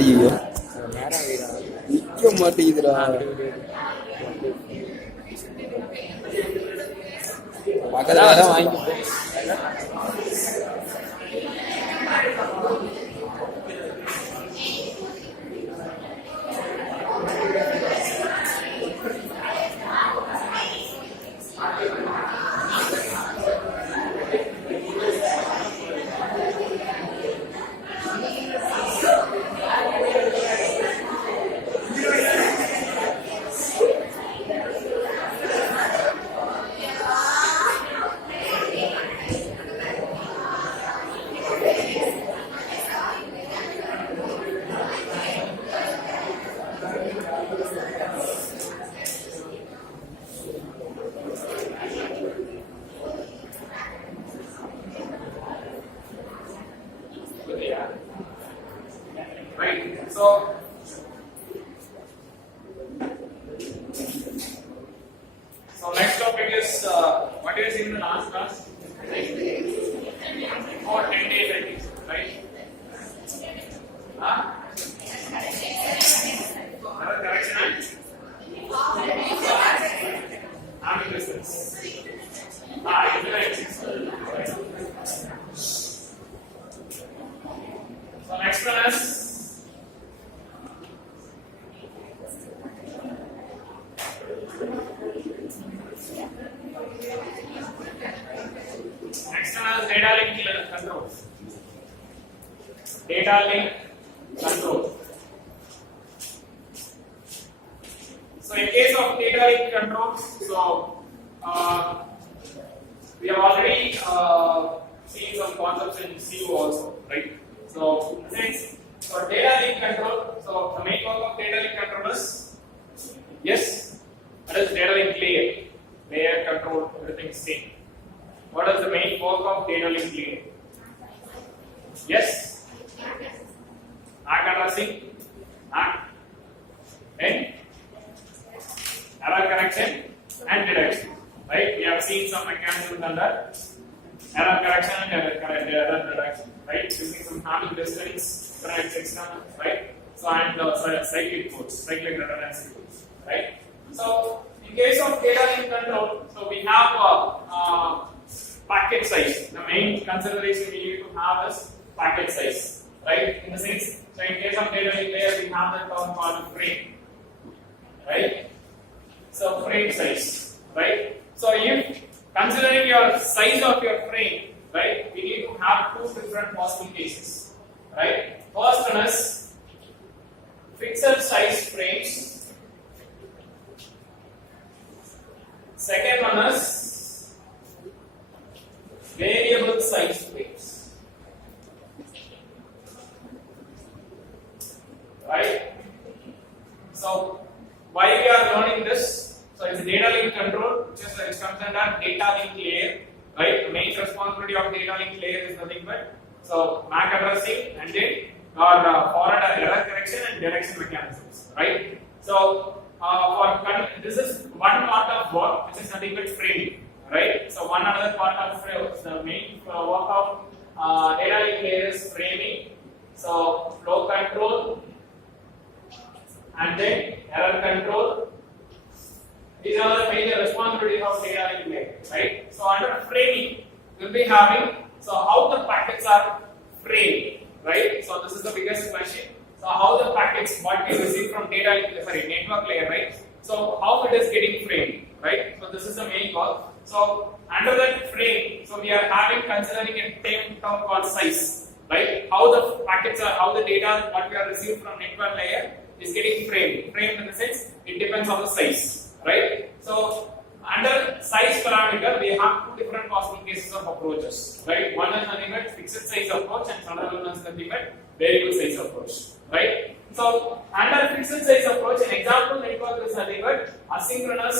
ஐயோ நிக்க மாட்டேங்குதுடா. பக்கத்துல வர வாங்கி right. So next topic is what is in the last class? For 10 days at least, right? Another correction and distance. So next one is data link control. Data link control. So in case of data link control, so we have already seen some concepts in CU also, right? So since for data link control, so the main work of data link control is yes, that is data link layer control, everything same. What is the main work of data link layer? Yes, MAC addressing, and error correction and detection. Right? We have seen some mechanisms under error correction and error detection. Right? Using some handle distance, correct external. Right? So and cyclic codes, cyclic redundancy codes. Right? So in case of data link control, so we have packet size. The main consideration we need to have is packet size, right? In the sense, so in case of data link layer, we have the term called frame, right? So frame size, right? So if considering your size of your frame, right, we need to have two different possible cases, right? First one is fixed size frames. Second one is variable size frames, right? So why we are learning this? So it's data link control, which is comes under data link layer, right? The main responsibility of data link layer is nothing but so MAC addressing and then forward error correction and detection mechanisms, right? So this is one part of work, which is nothing but framing. Right, so one another part of the main work of data link layer is framing, so flow control and then error control. These are the major responsibilities of data link layer, right? So under framing, we'll be having so how the packets are framed, right? So this is the biggest question. So how the packets what we receive from network layer, right? So how it is getting framed, right? So this is the main work. So under that frame, so we are considering a term called size, right? How the packets are, how the data what we are received from network layer is getting framed. Framed in the sense it depends on the size, right? So under size parameter, we have two different possible cases of approaches, right? One is nothing but fixed size approach, and another one is nothing but variable size approach, right? So under fixed size approach, an example network is nothing but asynchronous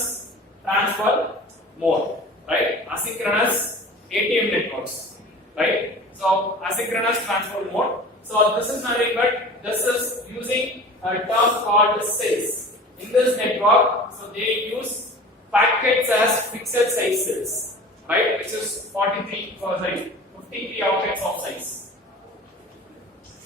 transfer mode, right? Asynchronous ATM networks, right? So asynchronous transfer mode. So this is nothing but this is using a term called size. In this network, so they use packets as fixed sizes, right? Which is 53 octets of size,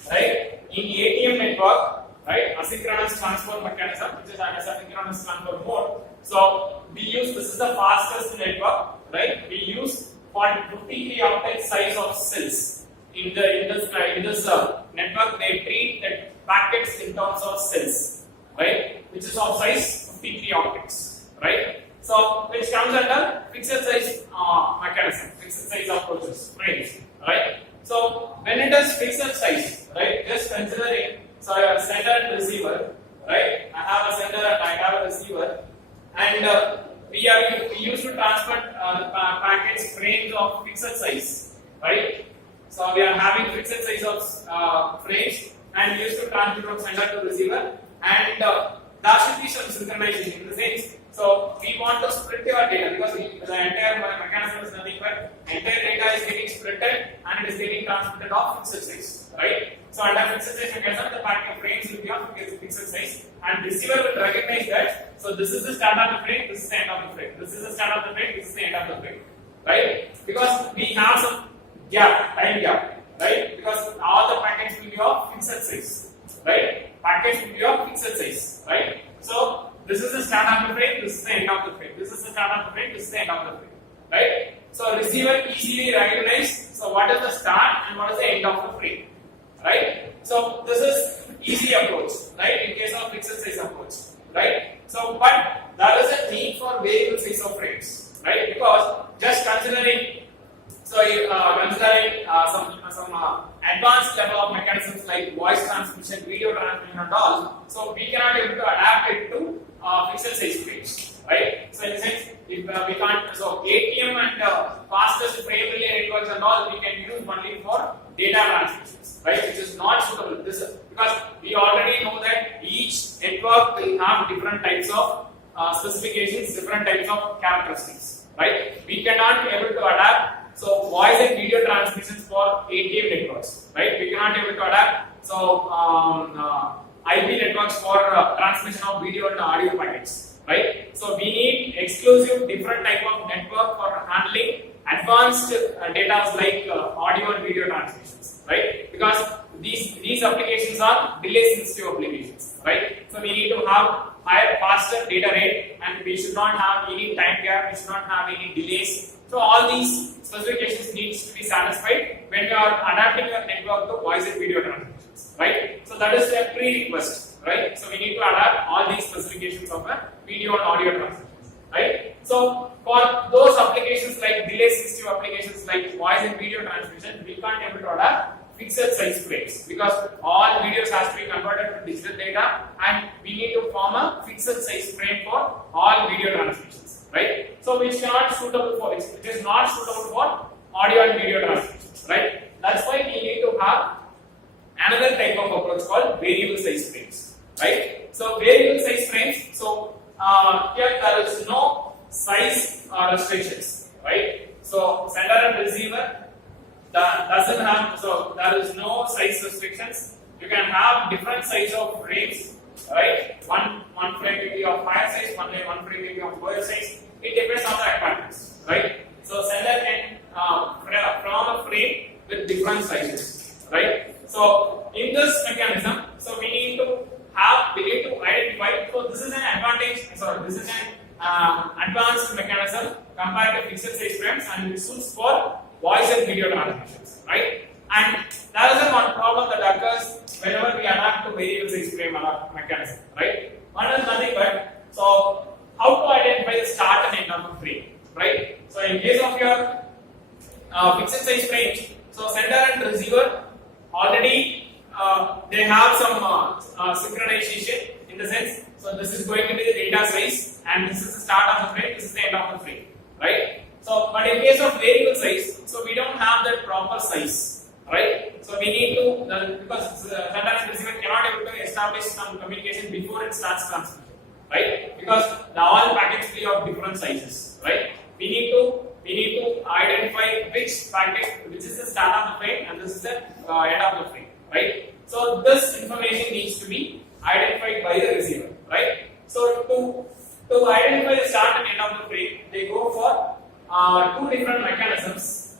right? In ATM network. network, right? Asynchronous transfer mechanism, which is an asynchronous transfer mode. So we use, this is the fastest network, right? We use 53 octet size of cells in this network. They treat the packets in terms of cells, right? Which is of size 53 octets, right? So which comes under fixed size mechanism, fixed size approaches, frames, right? So when it is fixed size, right? Just considering, so I have sender and receiver, right? I have a sender and I have a receiver, and we used to transfer packets frames of fixed size, right? So we are having fixed size of frames, and we used to transfer from sender to receiver, and there should be some synchronization in the sense. So we want to split your data because the entire mechanism is nothing but entire data is getting splitted and it is getting transmitted of fixed size, right? So under fixed size mechanism, the packet frames will be of fixed size, and receiver will recognize that. So this is the start of the frame, this is the end of the frame. This is the start of the frame, this is the end of the frame, right? Because we have some gap, time gap, right? Because all the packets will be of fixed size, right? Packets will be of fixed size, right? So this is the start of the frame, this is the end of the frame. This is the start of the frame, this is the end of the frame, right? So receiver easily recognize, so what is the start and what is the end of the frame, right? So this is easy approach, right? In case of fixed size approach, right? So but there is a need for variable size of frames, right? Because just considering, so considering some advanced level of mechanisms like voice transmission, video transmission and all, so we cannot able to adapt it to fixed size frames, right? So in the sense, if we can't, so ATM and fastest frame relay networks and all, we can use only for data transmissions, right? Which is not suitable. This is because we already know that each network will have different types of specifications, different types of characteristics, right? We cannot be able to adapt. So voice and video transmissions for ATM networks, right? We cannot be able to adapt. So IP networks for transmission of video and audio packets, right? So we need exclusive different type of network for handling advanced data like audio and video transmissions, right? Because these applications are delay sensitive applications, right? So we need to have higher, faster data rate, and we should not have any time gap, we should not have any delays. So all these specifications needs to be satisfied when you are adapting your network to voice and video transmissions, right? So that is a prerequisite, right? So we need to adapt all these specifications of a video and audio transmissions, right? So for those applications like delay sensitive applications like voice and video transmission, we can't able to adapt fixed size frames because all videos has to be converted to digital data, and we need to form a fixed size frame for all video transmissions, right? So which cannot suitable for it is not suitable for audio and video transmissions, right? That's why we need to have another type of approach called variable size frames, right? So variable size frames, so here there is no size restrictions, right? So sender and receiver doesn't have, so there is no size restrictions. You can have different size of frames, right? One frame will be of higher size, one frame will be of lower size. It depends on the requirements, right? So sender can from a frame with different sizes, right? So in this mechanism, so we need to identify. So this is an advantage. Sorry, this is an advanced mechanism compared to fixed size frames, and it suits for voice and video transmissions, right? And there is one problem that occurs whenever we adapt to variable size frame mechanism, right? One is nothing but, so how to identify the start and end of the frame, right? So in case of your fixed size frames, so sender and receiver already they have some synchronization in the sense, so this is going to be the data size, and this is the start of the frame, this is the end of the frame, right? So, but in case of variable size, so we don't have that proper size, right? So we need to, because sender and receiver cannot able to establish some communication before it starts transmission, right? Because all packets will be of different sizes, right? We need to identify which packet, which is the start of the frame and this is the end of the frame, right? So this information needs to be identified by the receiver, right? So to identify the start and end of the frame, they go for two different mechanisms.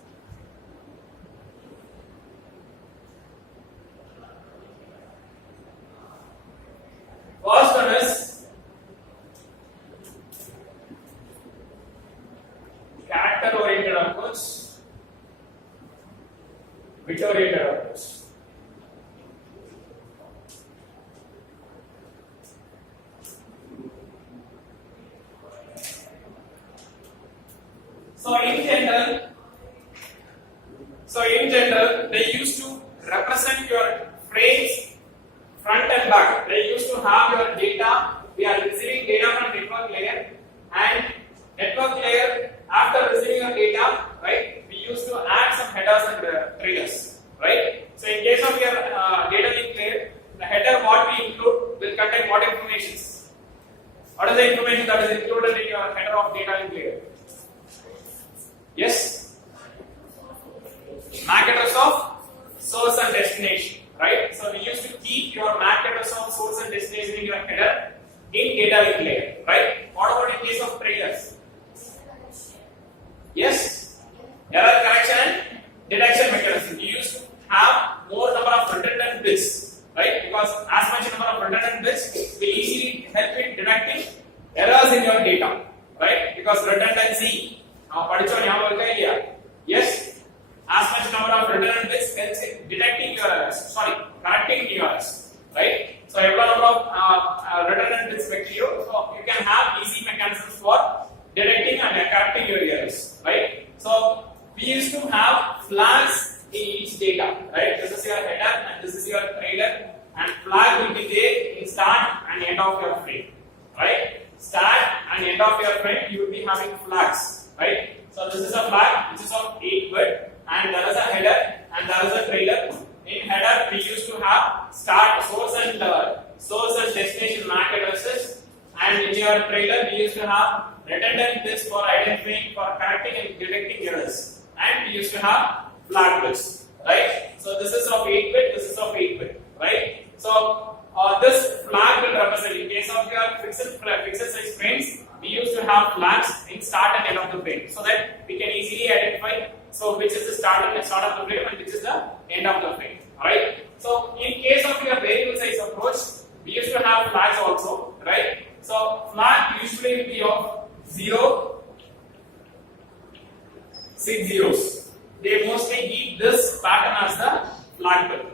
front and back. They used to have your data. We are receiving data from network layer, and network layer, after receiving your data, right, we used to add some headers and trailers, right? So in case of your data link layer, the header what we include will contain what information? What is the information that is included in your header of data link layer? Yes? MAC address of source and destination, right? So we used to keep your MAC address of source and destination in your header in data link layer, right? What about in case of trailers? Yes? Error correction and detection mechanism. You used to have more number of redundant bits, right? Because as much number of redundant bits will easily help in detecting errors in your data, right? Because redundancy, yes, as much number of redundant bits helps in detecting your errors, correcting your errors, right? So every number of redundant bits vector, so you can have easy mechanisms for detecting and correcting your errors, right? So we used to have flags in each data, right? This is your header and this is your trailer, and flag will be there in start and end of your frame, right? Start and end of your frame, you will be having flags, right? So this is a flag which is of 8-bit, and there is a header and there is a trailer. In header, we used to have start, source and destination MAC addresses, and in your trailer, we used to have redundant bits for identifying, for correcting and detecting errors, and we used to have flag bits, right? So this is of 8-bit, this is of 8-bit, right? So this flag will represent, in case of your fixed size frames, we used to have flags in start and end of the frame, so that we can easily identify so which is the start of the frame and which is the end of the frame, right? So in case of your variable size approach, we used to have flags also, right? So flag usually will be of 0, 6 zeros. They mostly keep this pattern as the flag bit,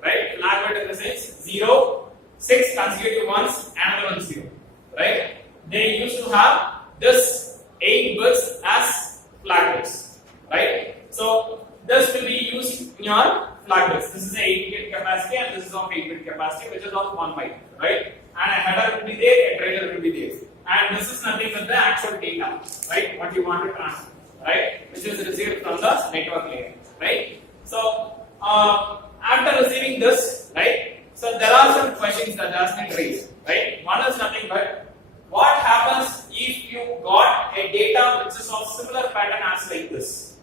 right? Flag bit represents 0, 6 consecutive ones, another 1 0, right? They used to have this 8 bits as flag bits, right? So this will be used in your flag bits. This is a 8-bit capacity and this is of 8-bit capacity, which is of 1 byte, right? And a header will be there, a trailer will be there, and this is nothing but the actual data, right? What you want to transfer, right? Which is received from the network layer, right? So after receiving this, right? So there are some questions that has been raised, right? One is nothing but what happens if you got a data which is of similar pattern as like this,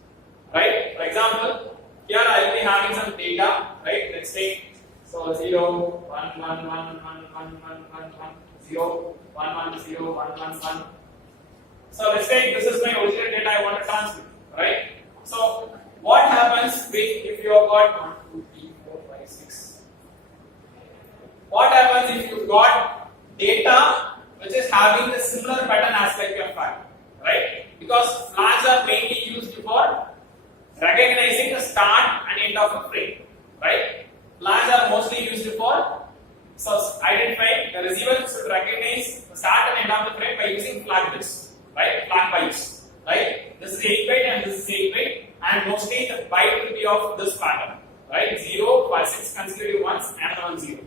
right? For example, here I will be having some data, right? Let's take so 0, 1, 1, 1, 1, 1, 1, 1, 1, 0, 1, 1, 0, 1, 1, 1. So let's take this is my original data I want to transmit, right? So what happens if you have got 1, 2, 3, 4, 5, 6? What happens if you got data which is having the similar pattern as like your flag, right? Because flags are mainly used for recognizing the start and end of a frame, right? Flags are mostly used for identifying the receiver should recognize the start and end of the frame by using flag bits, right? Flag bytes, right? This is 8-bit and this is 8-bit, and mostly the byte will be of this pattern, right? 0, 5, 6 consecutive ones, and 1 0,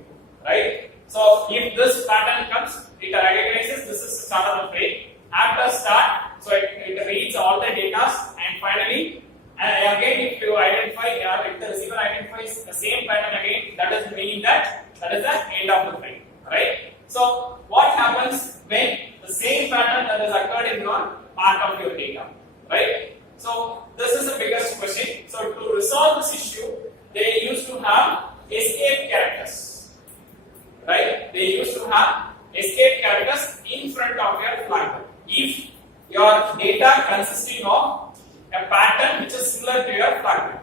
right? So if this pattern comes, it recognizes this is the start of the frame. After start, so it reads all the data, and finally, again, if you identify, if the receiver identifies the same pattern again, that is meaning that is the end of the frame, right? So what happens when the same pattern that has occurred in your part of your data, right? So this is the biggest question. So to resolve this issue, they used to have escape characters, right? They used to have escape characters in front of your flag. If your data consisting of a pattern which is similar to your flag,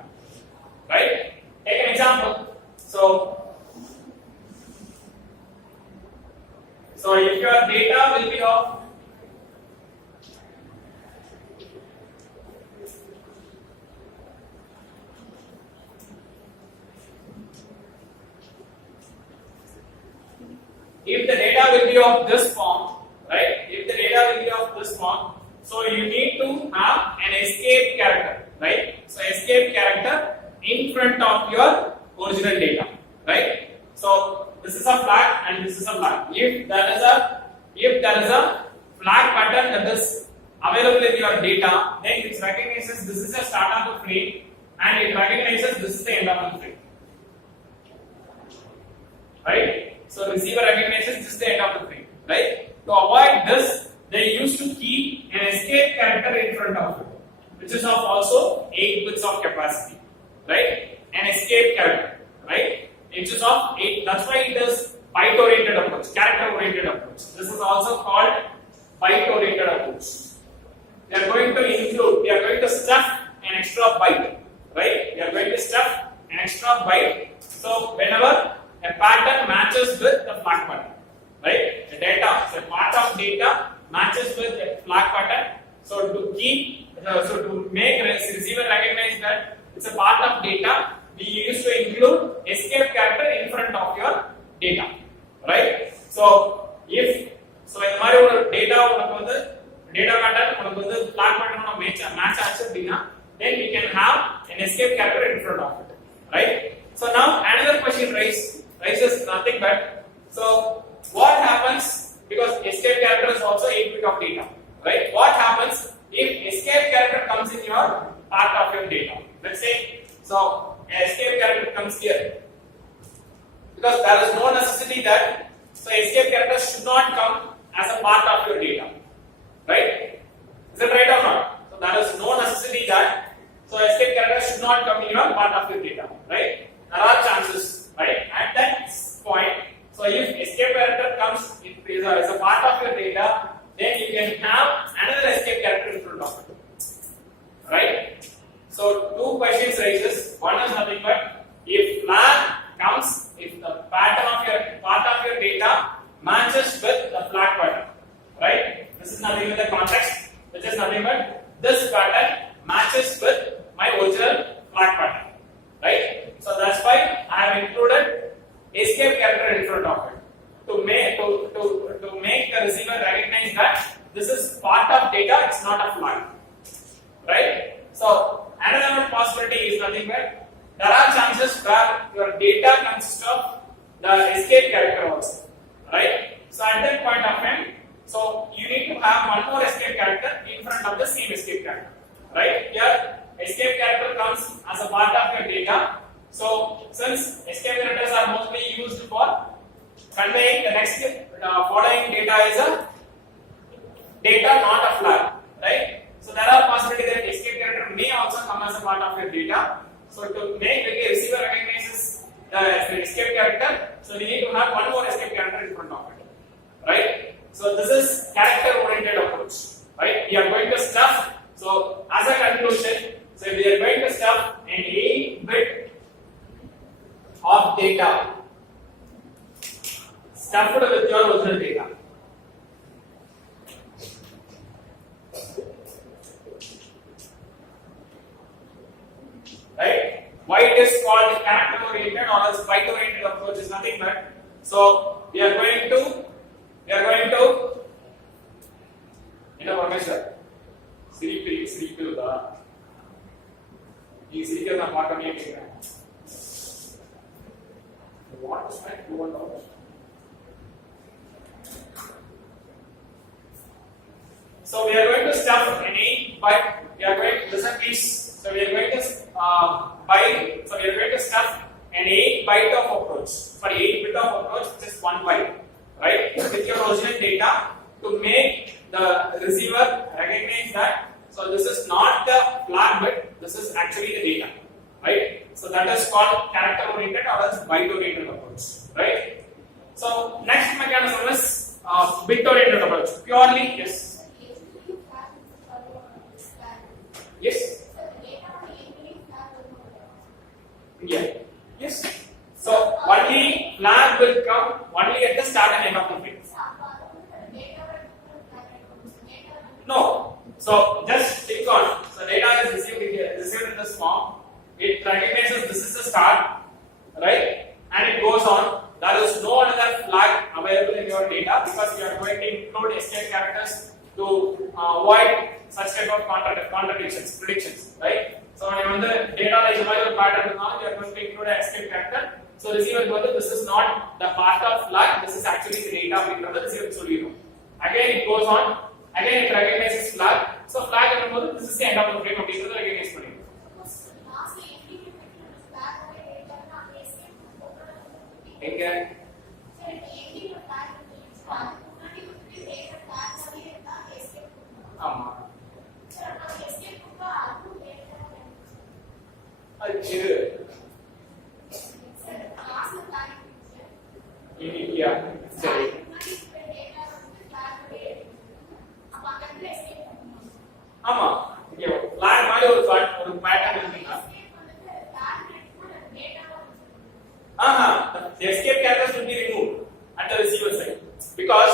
right? Take an example. So if your data will be of if the data will be of this form, right? If the data will be of this form, so you need to have an escape character, right? So escape character in front of your original data, right? So this this is a flag and this is a flag. If there is a flag pattern that is available in your data, then it recognizes this is the start of the frame and it recognizes this is the end of the frame. Right? So receiver recognizes this is the end of the frame. Right? To avoid this, they used to keep an escape character in front of it, which is of also 8 bits of capacity. Right? An escape character. Right? Which is of 8. That's why it is byte oriented approach, character oriented approach. This is also called byte oriented approach. We are going to stuff an extra byte. Right? We are going to stuff an extra byte. So whenever a pattern matches with the flag pattern, right? The data, so part of data matches with the flag pattern. So to make receiver recognize that it's a part of data, we used to include escape character in front of your data, right? So in my data pattern, flag pattern match acceptina, then we can have an escape character in front of it, right? So now another question rises nothing but, so what happens, because escape character is also 8 bit of data, right? What happens if escape character comes in your part of your data? Let's say, so an escape character comes here, because there is no necessity that, so escape character should not come as a part of your data, right? Is it right or not? So there is no necessity that, so escape character should not come in your part of your data, right? There are chances, right? At that point, so if escape character comes as a part of your data, then you can have another escape character in front of it, right? So two questions rises. One is nothing but, if flag comes, if the pattern of your part of your data matches with the flag pattern, right? This is nothing but the context, which is nothing but this pattern matches with my original flag pattern, right? So that's why I have included escape character in front of it to make the receiver recognize that this is part of data, it's not a flag, right? So another possibility is nothing but, there are chances where your data consists of the escape character also, right? So at that point of time, so you need to have one more escape character in front of the same escape character, right? Here escape character comes as a part of your data. So since escape characters are mostly used for conveying the next following data is a data, not a flag, right? So there are possibilities that escape character may also come as a part of your data. So to make the receiver recognizes the escape character, so we need to have one more escape character in front of it, right? So this is character oriented approach, right? We are going to stuff. So as a conclusion, so we are going to stuff an 8 bit of data stuffed with your original data. Right? Why it is called character oriented or else byte oriented approach is nothing but, so we are going to என்ன பரமேஸ்வர் சிரிப்பில்தா நீ சிரிக்கிறத நான் பார்க்கவே கேட்கிறேன். What is my $200? So we are going to stuff any byte. We are going to listen please. So we are going to So we are going to stuff an 8 byte of approach. Sorry, 8 bit of approach, which is 1 byte, right? With your original data to make the receiver recognize that. So this is not the flag bit. This is actually the data, right? So that is called character oriented or else byte oriented approach, right? So next mechanism is bit oriented approach. Purely yes. Yes. Yeah. Yes. So only flag will come only at the start and end of the frame. No. So just think on. So data is received in this form. It recognizes this is the start, right? And it goes on. There is no other flag available in your data because you are going to include escape characters to avoid such type of predictions, right? So when the data is available pattern now, you are going to include an escape character. So receiver this is not the part of flag, this is actually the data அப்படிங்கறது receiver சொல்லிரும். Again it goes on, again it recognizes flag. So flag என்னும்போது this is the end of the frame அப்படிங்கறது recognize பண்ணிரும். எங்க ஆமா அது yeah சரி ஆமா இங்க flag மாதிரி ஒரு பேட்டர்ன் இருக்குங்க the escape characters will be removed at the receiver side because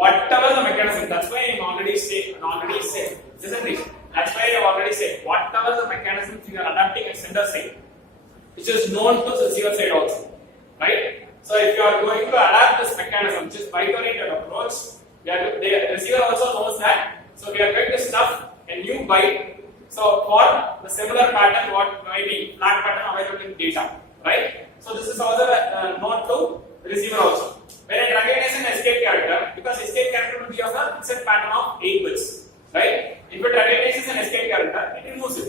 whatever the mechanism, that's why I already said, isn't it? That's why I already said, whatever the mechanism you are adapting at sender side, which is known to the receiver side also, right? So if you are going to adapt this mechanism, which is byte-oriented approach, the receiver also knows that. So we are going to stuff a new byte. So for the similar pattern, what might be flag pattern available in data, right? So this is also known to the receiver also. When it recognizes an escape character, because escape character will be of a fixed pattern of 8 bits, right? If it recognizes an escape character, it removes it.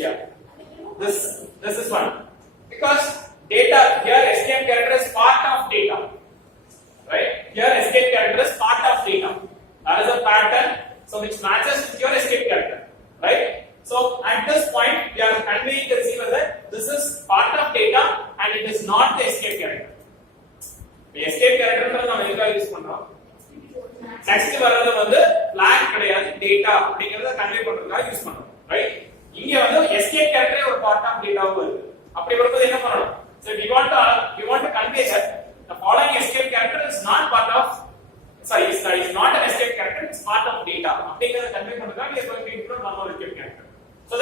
Yeah. This is one. Because data here escape character is part of data, right? Here escape character is part of data. That is a pattern, so which matches with your escape character, right? So at this point, we are conveying the receiver that this is part of data and it is not the escape character. The escape character நம்ம எதுக்காக use பண்றோம்? Next வரது வந்து flag கிடையாது data அப்படிங்கறத convey பண்றதுக்காக use பண்றோம், right? இங்க வந்து escape character ஒரு part of data வருது. அப்படி வரும்போது என்ன பண்ணணும்? So we want to convey that the following escape character is not part of is not an escape character, it's part of data. அப்படிங்கறத கன்வே பண்றதுக்காக we are going to include one more escape character. So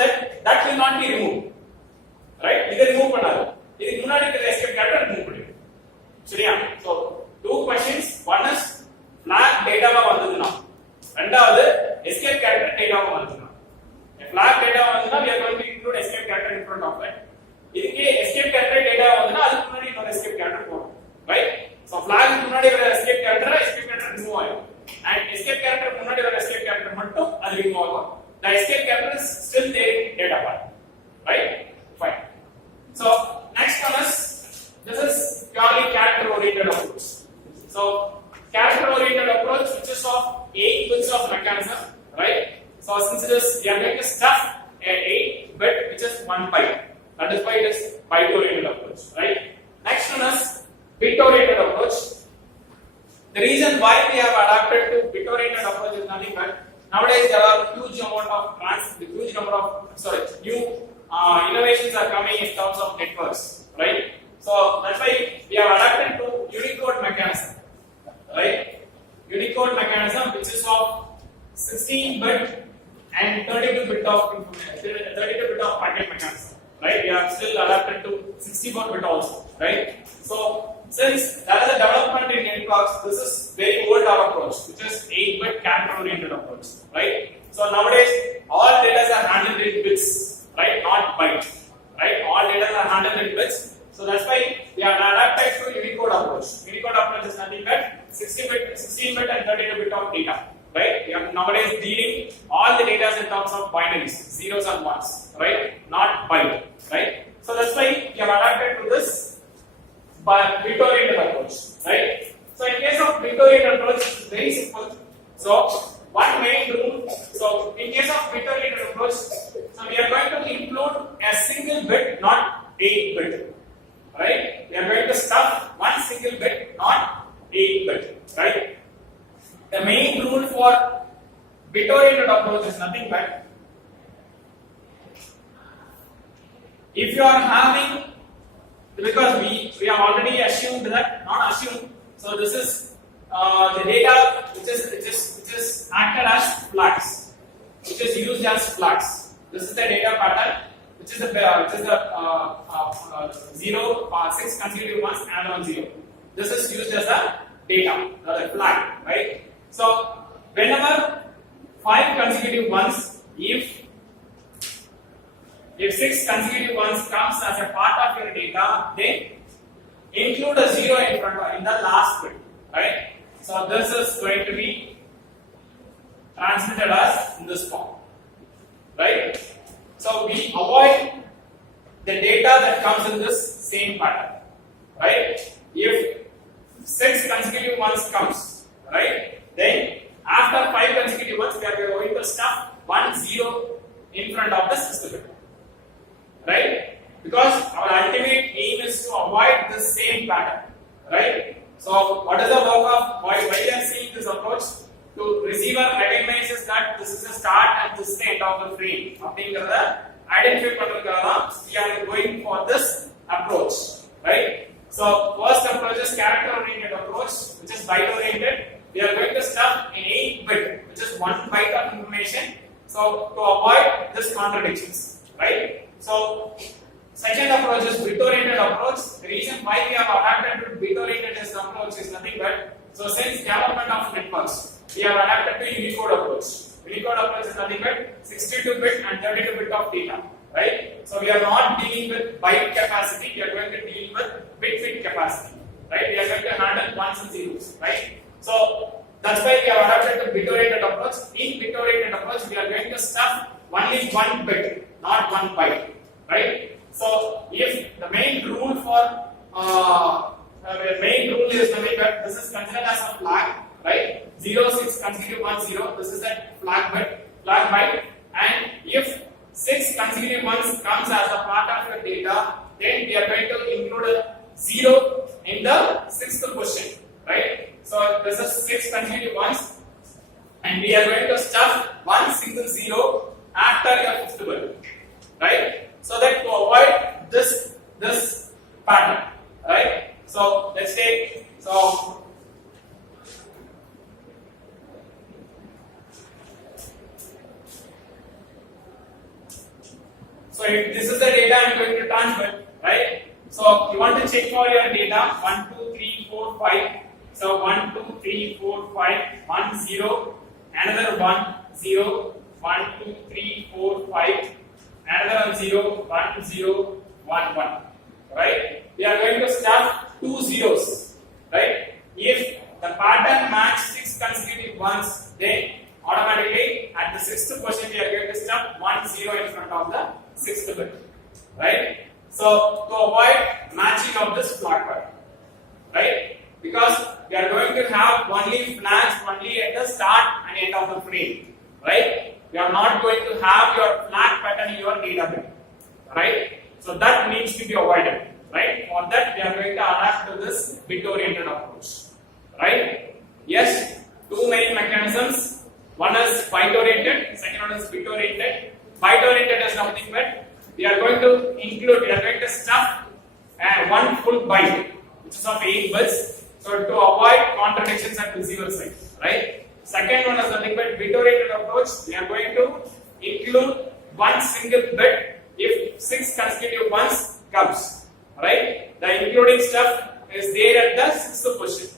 that will not be removed, right? இத remove பண்ணாது. இதுக்கு முன்னாடி இருக்கிற escape character remove பண்ணிடு. சரியா? So two questions. One is flag data வந்ததுனா, இரண்டாவது escape character data வந்ததுனா. flag data வந்ததுனா we are going to include escape character in front of it. இதுக்கு escape character data வந்ததுனா அதுக்கு முன்னாடி இன்னொரு escape character போடும், right? So flag முன்னாடி வர escape character ரிமூவ் ஆகும். And escape character முன்னாடி வர escape character மட்டும் அது ரிமூவ் ஆகும். The escape character is still there in data part, right? Fine. So next one is this is purely character oriented approach. So character oriented approach which is of 8 bits of mechanism, right? So since it is we are going to stuff a 8 bit which is 1 byte. That is why it is byte oriented approach, right? Next one is bit oriented approach. The reason why we have adapted to bit oriented approach is nothing but nowadays there are huge number of new innovations are coming in terms of networks, right? So that's why we have adapted to Unicode mechanism, right? Unicode mechanism which is of 16-bit and 32-bit of packet mechanism, right? We have still adapted to 64-bit also, right? So since that is a development in networks, this is very old approach, which is 8-bit character oriented approach, right? So nowadays all data are handled in bits, right? Not bytes, right? All data are handled in bits. So that's why we are adapted to Unicode approach. Unicode approach is nothing but 16-bit and 32-bit of data, right? We are nowadays dealing all the data in terms of binaries, zeros and ones, right? Not byte, right? So that's why we have adapted to this bit oriented approach, right? So in case of bit oriented approach, it's very simple. So one main rule. So in case of bit oriented approach, so we are going to include a single bit, not 8 bit, right? We are going to stuff one single bit, not 8 bit, right? The main rule for bit oriented approach is nothing but if you are having, because we have already assumed that, not assumed, so this is the data which is acted as flags, which is used as flags. This is the data pattern which is the 0, 6 consecutive ones and 1 0. This is used as a data, the flag, right? So whenever 5 consecutive ones, if 6 consecutive ones comes as a part of your data, then include a 0 in front of in the last bit, right? So this is going to be transmitted as in this form, right? So we avoid the data that comes in this same pattern, right? If 6 consecutive ones comes, right, then after 5 consecutive ones we are going to stuff 1 0 in front of the sixth bit, right? Because our ultimate aim is to avoid the same pattern, right? So what is the work of why we are seeing this approach? To receiver recognizes that this is the start and this is the end of the frame. அப்படிங்கறத identify பண்றதுக்காக we are going for this approach, right? So first approach is character oriented approach, which is byte oriented. We are going to stuff in 8 bit, which is 1 byte of information. So to avoid this contradictions, right? So second approach is bit oriented approach. The reason why we have adapted to bit oriented approach is nothing but, so since development of networks, we have adapted to Unicode approach. Unicode approach is nothing but 62 bit and 32 bit of data, right? So we are not dealing with byte capacity, we are going to deal with bit fit capacity, right? We are going to handle ones and zeros, right? So that's why we have adapted to bit oriented approach. In bit oriented approach, we are going to stuff only 1 bit, not 1 byte, right? So if the main rule for is nothing but this is considered as a flag, right? 0 6 consecutive 1 0, this is a flag byte, and if 6 consecutive ones comes as a part of your data, then we are going to include a 0 in the sixth position, right? So this is 6 consecutive ones, and we are going to stuff 1 single 0 after your fifth bit, right? So that to avoid this pattern, right? So let's take So if this is the data I am going to transmit, right? So you want to check for your data 1 2 3 4 5. So 1 2 3 4 5 1 0, another 1 0, 1 2 3 4 5, another 0 1 0 1 1, right? We are going to stuff 2 zeros, right? If the pattern match 6 consecutive ones, then automatically at the sixth position we are going to stuff 1 0 in front of the sixth bit, right? So to avoid matching of this flag pattern, right? Because we are going to have only flags only at the start and end of the frame, right? We are not going to have your flag pattern in your data bit, right? So that needs to be avoided, right? For that we are going to adapt to this bit oriented approach, right? Yes, two main mechanisms. One is byte oriented, second one is bit oriented. Byte oriented is nothing but we are going to stuff one full byte, which is of 8 bits. So to avoid contradictions at receiver side, right? Second one is nothing but bit oriented approach. We are going to include one single bit if 6 consecutive ones comes, right? The including stuff is there at the sixth position,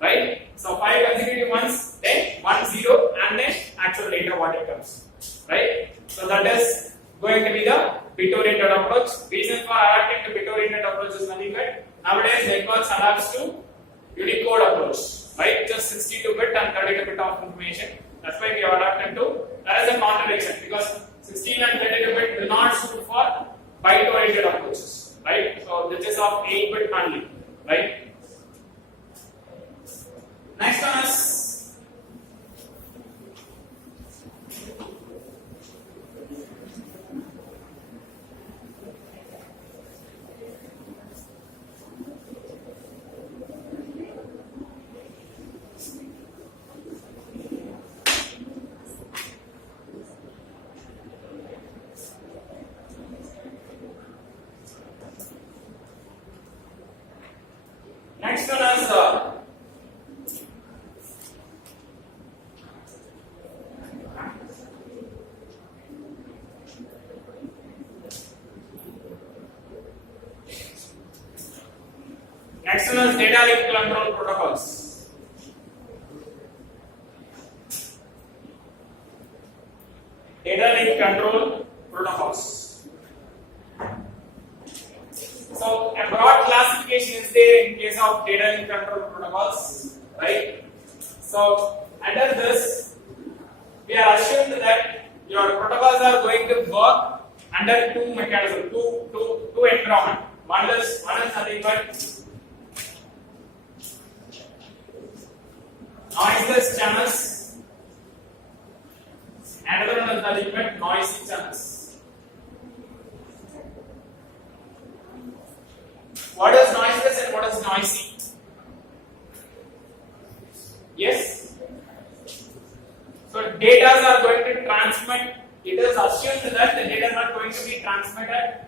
right? So 5 consecutive ones, then 1 0, and then actual data what it comes, right? So that is going to be the bit oriented approach. Reason for adapting to bit oriented approach is nothing but nowadays networks adapts to Unicode approach, right? Just 62 bit and 32 bit of information. That's why we have adapted to. That is a contradiction because 16 and 32 bit do not suit for byte oriented approaches, right? So this is of 8 bit only, right? Next one is external data link control protocols. case of data link control protocols, right? So under this, we are assumed that your protocols are going to work under two mechanisms, two environment. One is nothing but noiseless channels, another one is nothing but noisy channels. What is noiseless and what is noisy? Yes? So data are going to transmit, it is assumed that the data are going to be transmitted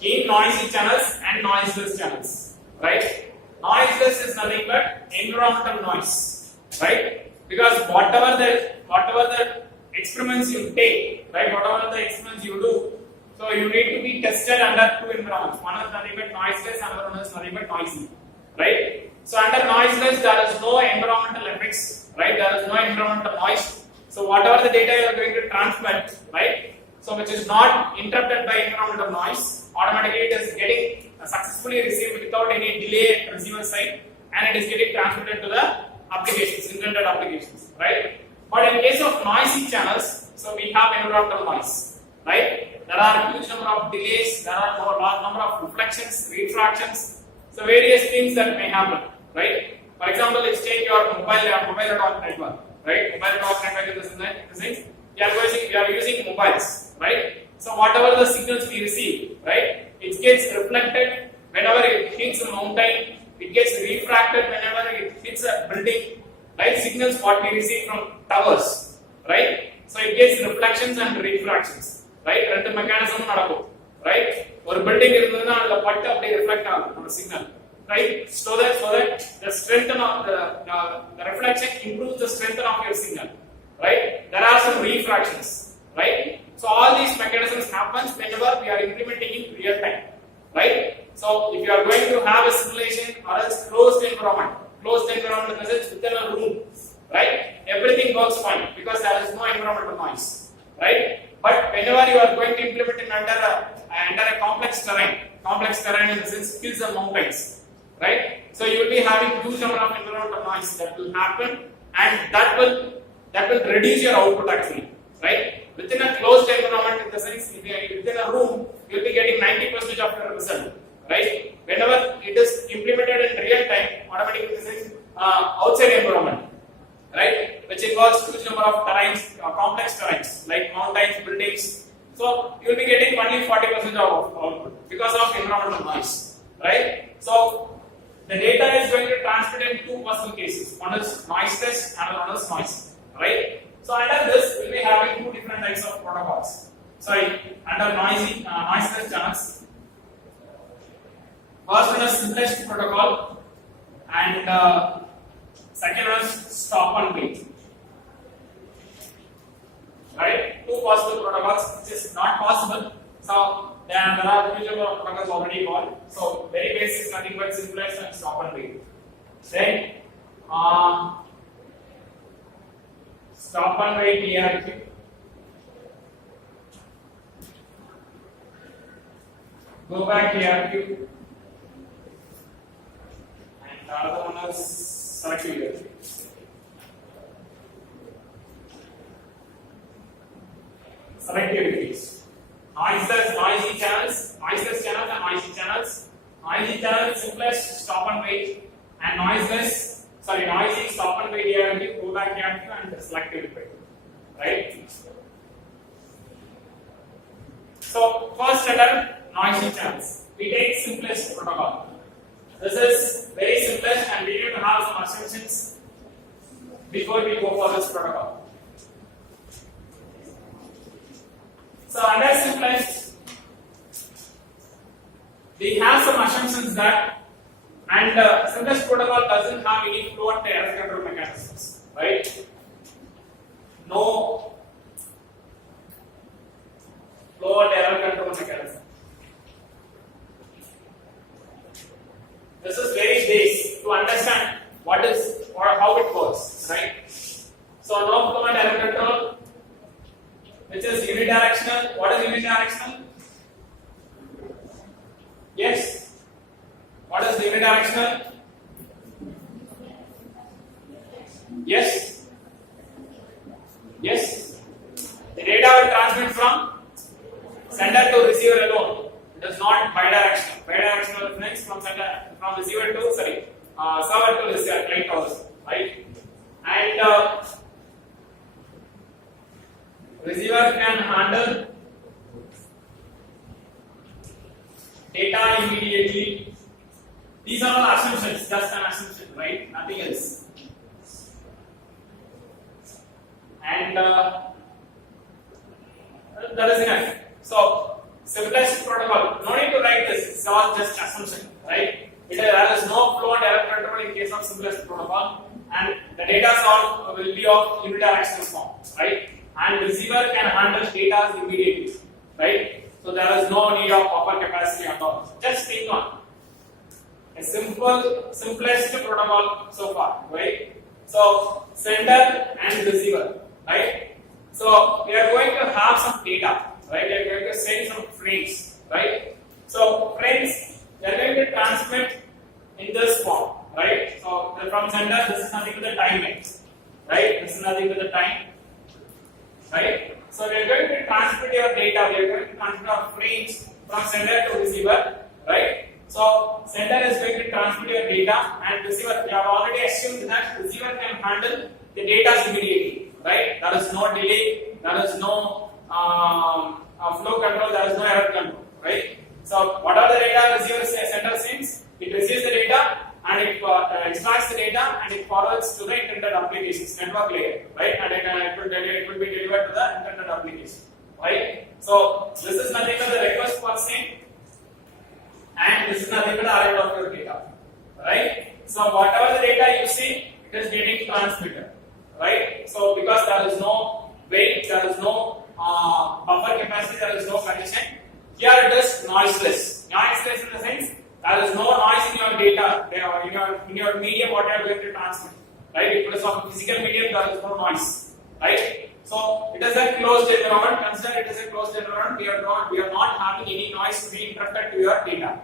in noisy channels and noiseless channels, right? Noiseless is nothing but environmental noise, right? Because whatever the experiments you take, right? Whatever the experiments you do, so you need to be tested under two environments. One is nothing but noiseless, another one is nothing but noisy, right? So under noiseless, there is no environmental effects, right? There is no environmental noise. So whatever the data you are going to transmit, right? So which is not interrupted by environmental noise, automatically it is getting successfully received without any delay at receiver side, and it is getting transmitted to the applications, intended applications, right? But in case of noisy channels, so we have environmental noise, right? There are huge number of delays, there are large number of reflections, refractions, so various things that may happen, right? For example, let's take your mobile network, right? Mobile network network is the thing. We are using mobiles, right? So whatever the signals we receive, right? It gets reflected whenever it hits a mountain. It gets refracted whenever it hits a building, right? Signals what we receive from towers, right? So it gets reflections and refractions, right? Rendu mechanism nadakkum, right? Or building irundhuna adha pattu appadi reflect agum or signal, right? So that the strength of the reflection improves the strength of your signal, right? There are some refractions, right? So all these mechanisms happens whenever we are implementing in real time, right? So if you are going to have a simulation or else closed environment in the sense within a room, right? Everything works fine because there is no environmental noise, right? But whenever you are going to implement it under a complex terrain in the sense hills and mountains, right? So you will be having huge number of environmental noise that will happen, and that will reduce your output actually, right? Within a closed environment in the sense if you are within a room, you will be getting 90% of your result, right? Whenever it is implemented in real time, automatically this is outside environment, right? Which involves huge number of terrains, complex terrains like mountains, buildings. So you will be getting only 40% of output because of environmental noise, right? So the data is going to transmit in two possible cases. One is noiseless, another one is noisy, right? So under this, we'll be having two different types of protocols. Under noiseless channels. First one is simplest protocol, and second one is stop and wait. Right? Two possible protocols, which is not possible. So there are huge number of protocols already evolved. So very basic, nothing but simplest and stop and wait. Then stop and wait DRQ. Go back DRQ. And the other one is selective DRQ. Selective DRQs. Noisy channels and noisy channels. Noisy channel is simplest, stop and wait, and noisy stop and wait DRQ, go back DRQ, and selective DRQ, right? So first under noisy channels, we take simplest protocol. This is very simplest, and we need to have some assumptions before we go for this protocol. So under simplest, we have some assumptions that, and simplest protocol doesn't have any flow and error control mechanisms, right? No flow and error control mechanism. This is very basic to understand what is or how it works, right? So no flow and error control, which is unidirectional. What is unidirectional? Yes. What is unidirectional? Yes. Yes. The data will transmit from sender to receiver alone. It is not bidirectional. Bidirectional means from receiver to server to receiver, client also, right? And receiver can handle data immediately. These are all assumptions, just an assumption, right? Nothing else. And that is enough. So, simplest protocol. No need to write this. It's all just assumption, right? There is no flow and error control in case of simplest protocol, and the data will be of unidirectional form, right? And receiver can handle data immediately, right? So there is no need of buffer capacity at all. Just think on a simplest protocol so far, right? So sender and receiver, right? So we are going to have some data, right? We are going to send some frames, right? So frames, we are going to transmit in this form, right? So from sender, this is nothing but the time length, right? This is nothing but the time, right? So we are going to transmit your data. We are going to transmit our frames from sender to receiver, right? So sender is going to transmit your data, and receiver, we have already assumed that receiver can handle the data immediately, right? There is no delay, there is no flow control, there is no error control, right? So whatever the data receiver sender sends, it receives the data and it extracts the data and it forwards to the intended applications, network layer, right? And it will be delivered to the intended application, right? So this is nothing but the request for send, and this is nothing but the array of your data, right? So whatever the data you see, it is getting transmitted, right? So because there is no weight, there is no buffer capacity, there is no condition. Here it is noiseless. Noiseless in the sense there is no noise in your data, in your medium what you are going to transmit, right? If it is of physical medium, there is no noise, right? So it is a closed environment. Consider it is a closed environment. We are not having any noise to be interrupted to your data,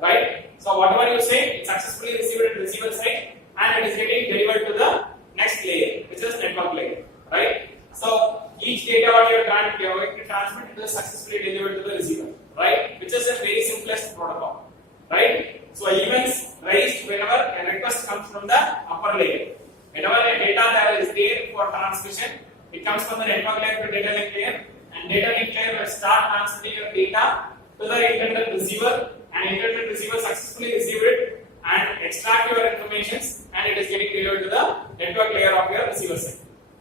right? So whatever you say, it successfully received at the receiver side, and it is getting delivered to the next layer, which is network layer, right? So each data what you are going to transmit, it is successfully delivered to the receiver, right? Which is a very simplest protocol, right? So events raised whenever a request comes from the upper layer. Whenever a data there is there for transmission, it comes from the network layer to data link layer, and data link layer will start transmitting your data to the intended receiver, and intended receiver successfully receive it and extract your information, and it is getting delivered to the network layer of your receiver side,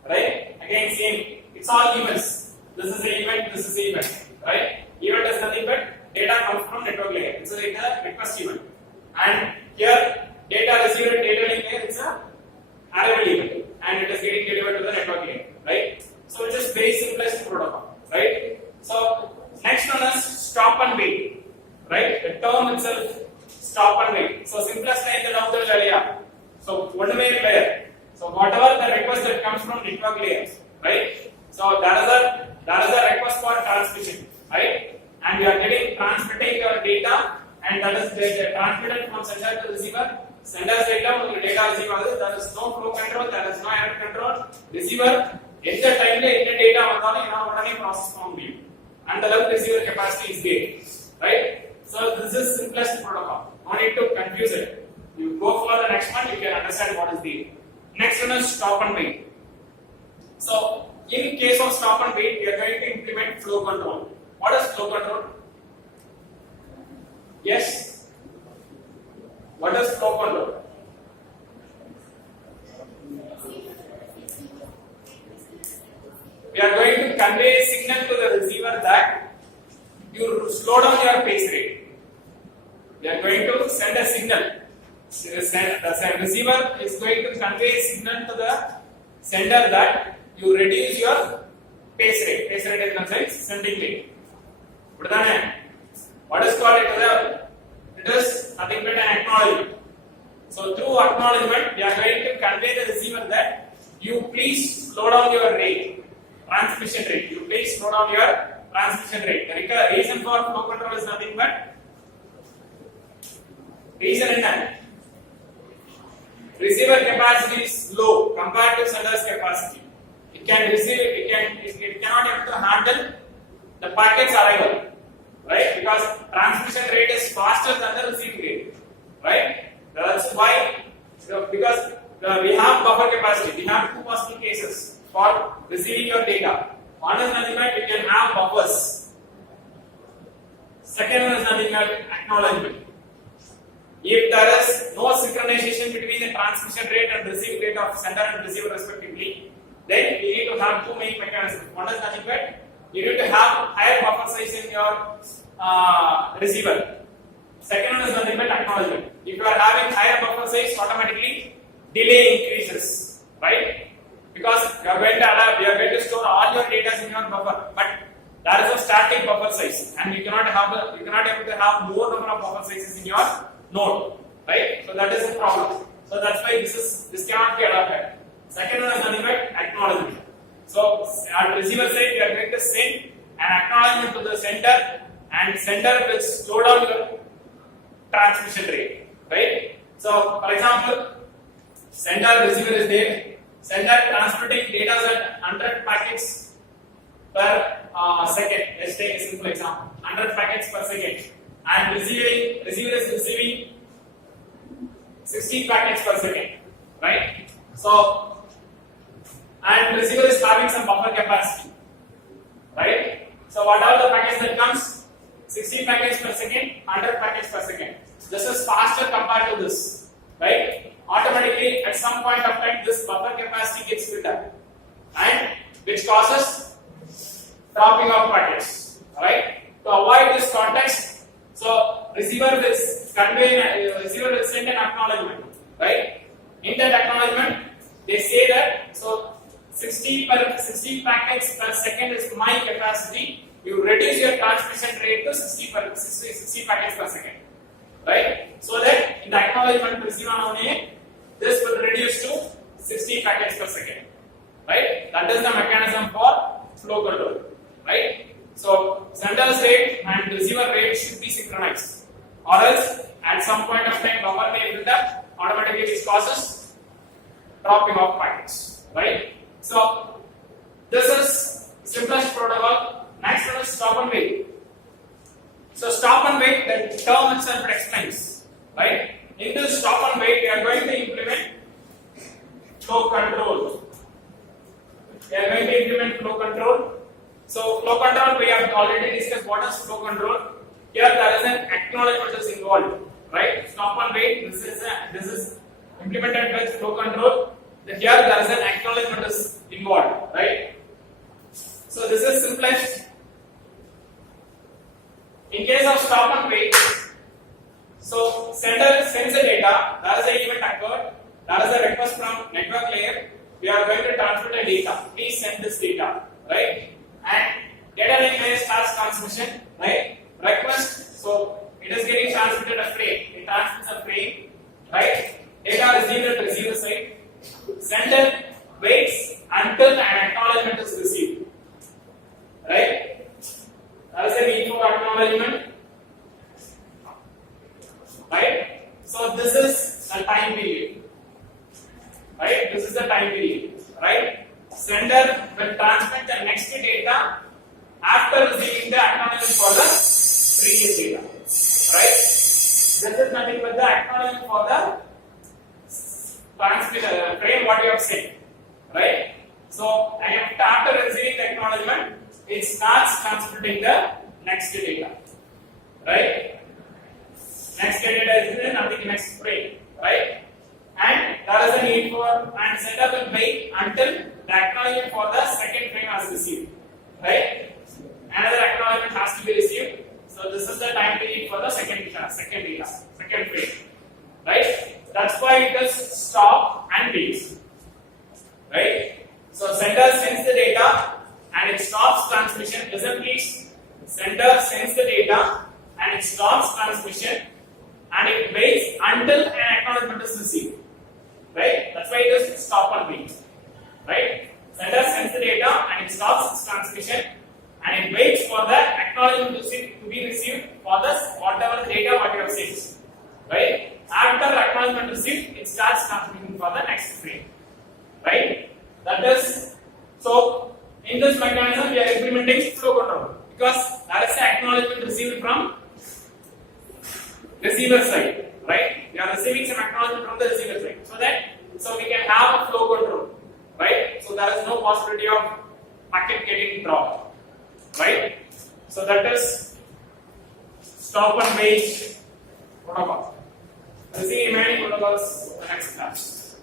right? Again, same, it's all events. This is the event, this is the event, right? Event is nothing but data comes from network layer. It's a request event, and here data received at data link layer, it's a arrival event, and it is getting delivered to the network layer, right? So it is very simplest protocol, right? So next one is stop and wait, right? The term itself, stop and wait. So simplest line the down the layer. So one way layer. So whatever the request that comes from network layers, right? So that is a request for transmission, right? And we are transmitting your data, and that is transmitted from sender to receiver. Sender's data will data receiver. There is no flow control, there is no error control. Receiver, at the time the data process from you, and the level receiver capacity is there, right? So this is simplest protocol. No need to confuse it. You go for the next one, you can understand what is there. Next one is stop and wait. So in case of stop and wait, we are going to implement flow control. What is flow control? Yes. What is flow control? We are going to convey a signal to the receiver that you slow down your pace rate. We are going to send a signal. The receiver is going to convey a signal to the sender that you reduce your pace rate. Pace rate is the sending rate. What is called it? It is nothing but an acknowledgement. So through acknowledgement, we are going to convey the receiver that you please slow down your rate, transmission rate. You please slow down your transmission rate. The reason for flow control is nothing but reason in that. receiver capacity is low compared to sender's capacity. It can receive, it cannot able to handle the packet's arrival, right? Because transmission rate is faster than the receiving rate, right? That's why, because we have buffer capacity. We have two possible cases for receiving your data. One is nothing but we can have buffers. Second one is nothing but acknowledgement. If there is no synchronization between the transmission rate and receiving rate of sender and receiver respectively, then you need to have two main mechanisms. One is nothing but you need to have higher buffer size in your receiver. Second one is nothing but acknowledgement. If you are having higher buffer size, automatically delay increases, right? Because you are going to store all your data in your buffer, but there is a static buffer size, and you cannot able to have more number of buffer sizes in your node, right? So that is the problem. So that's why this cannot be adopted. Second one is nothing but acknowledgement. So at receiver side, we are going to send an acknowledgement to the sender, and sender will slow down your transmission rate, right? So for example, sender receiver is there. Sender transmitting data at 100 packets per second. Let's take a simple example. 100 packets per second. And receiver is receiving 60 packets per second, right? So, and receiver is having some buffer capacity, right? So, whatever the packets that comes, 60 packets per second, 100 packets per second. This is faster compared to this, right? Automatically, at some point of time, this buffer capacity gets filled up, and which causes dropping of packets. Alright. To avoid this context, so receiver will send an acknowledgement, right? In that acknowledgement, they say that 60 packets per second is my capacity. You reduce your transmission rate to 60 packets per second, right? So that in the acknowledgement receiver only, this will reduce to 60 packets per second, right? That is the mechanism for flow control, right? So sender's rate and receiver rate should be synchronized, or else at some point of time buffer may build up automatically, which causes dropping of packets, right? So this is simplest protocol. Next one is stop and wait. So stop and wait, the term itself explains, right? In this stop and wait, we are going to implement flow control. We are going to implement flow control. So flow control, we have already discussed what is flow control. Here there is an acknowledgement is involved, right? Stop and wait. This is implemented with flow control. Here there is an acknowledgement is involved, right? So this is simplest. In case of stop and wait, so sender sends the data. There is an event occurred. There is a request from network layer. We are going to transmit the data. Please send this data, right? And data link layer starts transmission, right? Request. So it is getting transmitted a frame. It transmits a frame, right? Data received at receiver side. Sender waits until an acknowledgement is received, right? There is a need for acknowledgement, right? So this is the time period, right? This is the time period, right? Sender will transmit the next data after receiving the acknowledgement for the previous data, right? This is nothing but the acknowledgement for the transmission frame what you have sent, right? So after receiving the acknowledgement, it starts transmitting the next data, right? Next data is nothing next frame, right? And there is a need for, and sender will wait until the acknowledgement for the second frame has received, right? Another acknowledgement has to be received. So this is the time period for the second frame, right? That's why it is stop and wait, right? So sender sends the data and it stops transmission. Listen please. Sender sends the data and it stops transmission and it waits until an acknowledgement is received, right? That's why it is stop and wait, right? Sender sends the data and it stops its transmission and it waits for the acknowledgement to be received for this whatever data what you have sent, right? After acknowledgement received, it starts transmitting acknowledgement received from receiver side, right? We are receiving some acknowledgement from the receiver side, so we can have a flow control, right? So there is no possibility of packet getting dropped, right? So that is stop and wait protocol. We'll see remaining protocols in the next class.